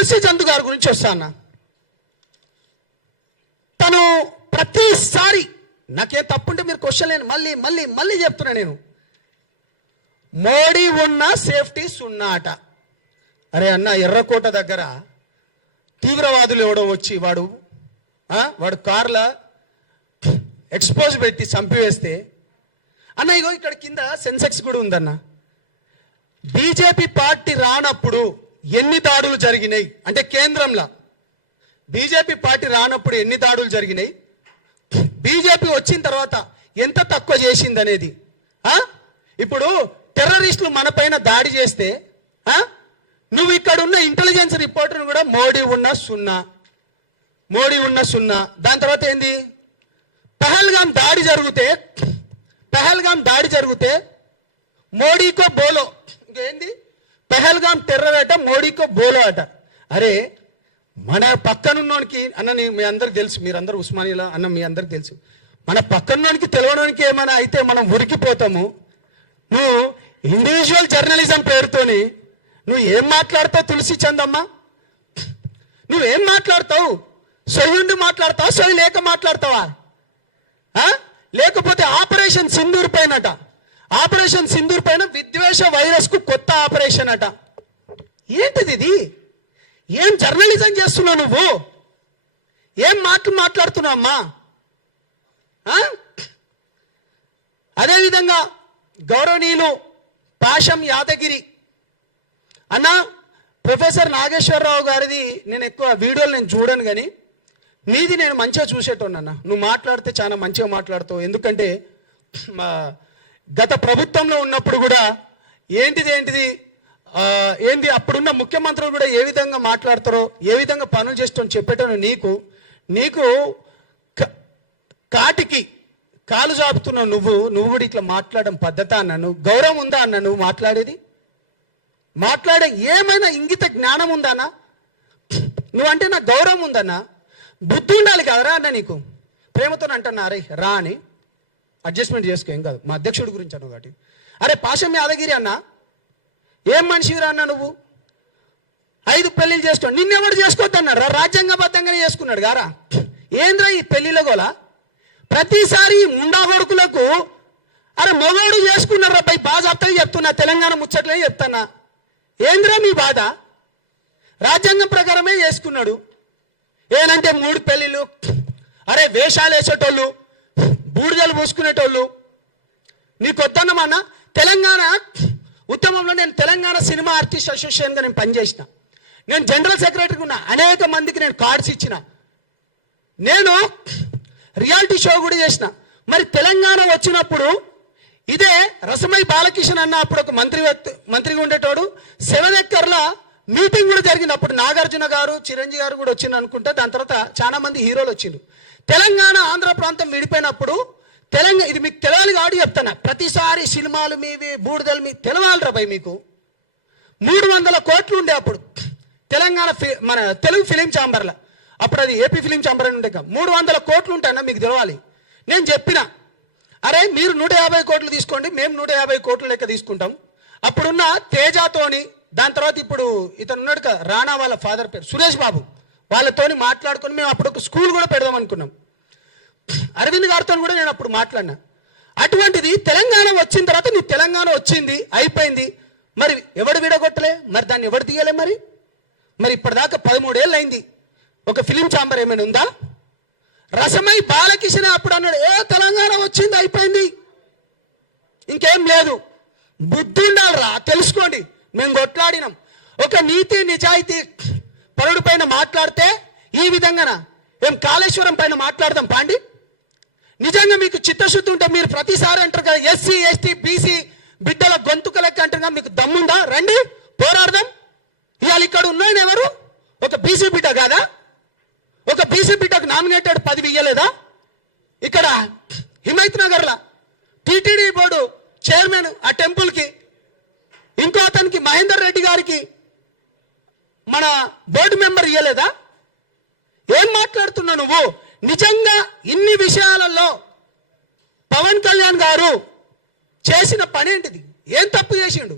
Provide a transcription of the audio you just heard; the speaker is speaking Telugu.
తులసి చంద్ గారి గురించి వస్తాను. తను ప్రతిసారి నాకేం తప్పుంటే మీరు క్వశ్చన్ లేని మళ్ళీ మళ్ళీ మళ్ళీ చెప్తున్నా నేను, మోడీ ఉన్న సేఫ్టీ సున్నా అట. అరే అన్న, ఎర్రకోట దగ్గర తీవ్రవాదులు ఎవడో వచ్చి వాడు కార్ల ఎక్స్పోజ్ పెట్టి చంపివేస్తే అన్న, ఇగో ఇక్కడ కింద సెన్సెక్స్ కూడా ఉందన్న. బీజేపీ పార్టీ రానప్పుడు ఎన్ని దాడులు జరిగినాయి అంటే కేంద్రంలో బీజేపీ పార్టీ రానప్పుడు ఎన్ని దాడులు జరిగినాయి, బీజేపీ వచ్చిన తర్వాత ఎంత తక్కువ చేసింది అనేది. ఇప్పుడు టెర్రరిస్టులు మన పైన దాడి చేస్తే నువ్వు ఇక్కడ ఉన్న ఇంటెలిజెన్స్ రిపోర్టర్ని కూడా మోడీ ఉన్న సున్నా, మోడీ ఉన్న సున్నా. దాని తర్వాత ఏంది, పహల్గామ్ దాడి జరిగితే మోడీకో బోలో, ఇంకేంది పహల్గామ్ టెర్రర్ అట, మోడీకో బోలో అట. అరే మన పక్కనున్నోనికి అన్న, మీ అందరికి తెలుసు, మీరందరూ ఉస్మానియాలో అన్న మీ అందరికి తెలుసు, మన పక్కనున్నోనికి తెలియడానికి ఏమైనా అయితే మనం ఉరికిపోతాము. నువ్వు ఇండివిజువల్ జర్నలిజం పేరుతోని నువ్వు ఏం మాట్లాడతావు తులసి చందమ్మ? నువ్వేం మాట్లాడతావు? సొయ్యుండి మాట్లాడతావా, సొయ్యి లేక మాట్లాడతావా? లేకపోతే ఆపరేషన్ సింధూర్ పైనట, ఆపరేషన్ సింధూర్ పైన విద్వేష వైరస్ కు కొత్త ఆపరేషన్ అట. ఏంటిది ఇది? ఏం జర్నలిజం చేస్తున్నావు నువ్వు? ఏం మాట్లాడుతున్నావు అమ్మా? అదేవిధంగా గౌరవనీయులు పాషం యాదగిరి అన్న, ప్రొఫెసర్ నాగేశ్వరరావు గారిది నేను ఎక్కువ వీడియోలు నేను చూడను, కానీ నీది నేను మంచిగా చూసేటోనన్నా. నువ్వు మాట్లాడితే చాలా మంచిగా మాట్లాడుతావు. ఎందుకంటే గత ప్రభుత్వంలో ఉన్నప్పుడు కూడా ఏంది అప్పుడున్న ముఖ్యమంత్రులు కూడా ఏ విధంగా మాట్లాడతారో, ఏ విధంగా పనులు చేస్తారో చెప్పేటో నీకు కాటికి కాలు చాపుతున్నావు. నువ్వు కూడా ఇట్లా మాట్లాడడం పద్ధత అన్న? నువ్వు గౌరవం ఉందా అన్న? నువ్వు మాట్లాడే ఏమైనా ఇంగిత జ్ఞానం ఉందన్నా? నువ్వంటే నాకు గౌరవం ఉందన్నా, బుద్ధి ఉండాలి కదరా అన్న నీకు. ప్రేమతో అంటున్నా, అరే రా అని అడ్జస్ట్మెంట్ చేసుకో, ఏం కాదు, మా అధ్యక్షుడి గురించి అన్న కాబట్టి. అరే పాషం యాదగిరి అన్న, ఏం మనిషిరా అన్న నువ్వు? 5 పెళ్లిళ్ళు చేసుకో, నిన్నెవడు చేసుకోవద్దన్నాడు? రాజ్యాంగబద్ధంగానే చేసుకున్నాడు గారా. ఏంద్రా ఈ పెళ్లిలో గోలా? ప్రతిసారి ముండా కొడుకులకు అరే మగోడు చేసుకున్నారు రా పై బాజాప్తగా చెప్తున్నా, తెలంగాణ ముచ్చట్లే చెప్తున్నా. ఏంద్రా మీ బాధ? రాజ్యాంగం ప్రకారమే చేసుకున్నాడు. ఏనంటే 3 పెళ్లిళ్ళు. అరే వేషాలు వేసేటోళ్ళు, బూడిదలు పూసుకునేటోళ్ళు నీకు వద్దన్నమన్నా. తెలంగాణ ఉద్యమంలో నేను తెలంగాణ సినిమా ఆర్టిస్ట్ అసోసియేషన్గా నేను పనిచేసిన, నేను జనరల్ సెక్రటరీగా ఉన్నా, అనేక మందికి నేను కార్డ్స్ ఇచ్చిన, నేను రియాలిటీ షో కూడా చేసిన. మరి తెలంగాణ వచ్చినప్పుడు ఇదే రసమై బాలకిషన్ అన్న అప్పుడు ఒక మంత్రిగా ఉండేటోడు 7 ఎకర్ల మీటింగ్ కూడా జరిగింది. అప్పుడు నాగార్జున గారు, చిరంజీవి గారు కూడా వచ్చింది అనుకుంటా. దాని తర్వాత చాలా మంది హీరోలు వచ్చిండ్రు. తెలంగాణ ఆంధ్ర ప్రాంతం విడిపోయినప్పుడు ఇది మీకు తెలవాలి కాబట్టి చెప్తాను. ప్రతిసారి సినిమాలు మీవి, బూడిదలు మీ తెలవాలిరా భయ్. మీకు 300 కోట్లు ఉండే అప్పుడు తెలంగాణ మన తెలుగు ఫిలిం ఛాంబర్లో. అప్పుడు అది ఏపీ ఫిలిం ఛాంబర్ అని ఉండే. 300 కోట్లు ఉంటాయన్నా, మీకు తెలవాలి. నేను చెప్పిన, అరే మీరు 150 కోట్లు తీసుకోండి, మేము 150 కోట్ల లెక్క తీసుకుంటాం. అప్పుడున్న తేజాతోని, దాని తర్వాత ఇప్పుడు ఇతను ఉన్నాడు కదా రాణా వాళ్ళ ఫాదర్ పేరు సురేష్ బాబు, వాళ్ళతోని మాట్లాడుకొని మేము అప్పుడు ఒక స్కూల్ కూడా పెడదాం అనుకున్నాం. అరవింద్ గారితో కూడా నేను అప్పుడు మాట్లాడినా. అటువంటిది తెలంగాణ వచ్చిన తర్వాత నీ తెలంగాణ వచ్చింది, అయిపోయింది. మరి ఎవడు విడగొట్టలే? మరి దాన్ని ఎవడు తీయలే? మరి ఇప్పటిదాకా 13 ఏళ్ళు అయింది. ఒక ఫిలిం ఛాంబర్ ఏమైనా ఉందా? రసమై బాలకిషన్ అప్పుడు అన్నాడు, తెలంగాణ వచ్చింది, అయిపోయింది, ఇంకేం లేదు. బుద్ధి ఉండాలిరా, తెలుసుకోండి. మేము కొట్లాడినాం. ఒక నీతి నిజాయితీ పరుడు పైన మాట్లాడితే ఈ విధంగానా? ఏం కాళేశ్వరం పైన మాట్లాడదాం పాండి? నిజంగా మీకు చిత్తశుద్ధి ఉంటే మీరు ప్రతిసారి అంటారు కదా ఎస్సీ ఎస్టీ బీసీ బిడ్డల గొంతుక లెక్క అంటారు. మీకు దమ్ముందా? రండి పోరాడదాం. ఇవాళ ఇక్కడ ఉన్నాయని ఎవరు? ఒక బీసీ బిడ్డ కాదా? ఒక బీసీ బిడ్డకు నామినేటెడ్ పదవి ఇయ్యలేదా? ఇక్కడ హిమైత్ నగర్లా టీటీడీ బోర్డు చైర్మన్ ఆ టెంపుల్కి, ఇంకో అతనికి మహేందర్ రెడ్డి గారికి మన బోర్డు మెంబర్ ఇయ్యలేదా? ఏం మాట్లాడుతున్నావు నువ్వు? నిజంగా ఇన్ని విషయాలలో పవన్ కళ్యాణ్ గారు చేసిన పని ఏంటిది? ఏం తప్పు చేసిండు?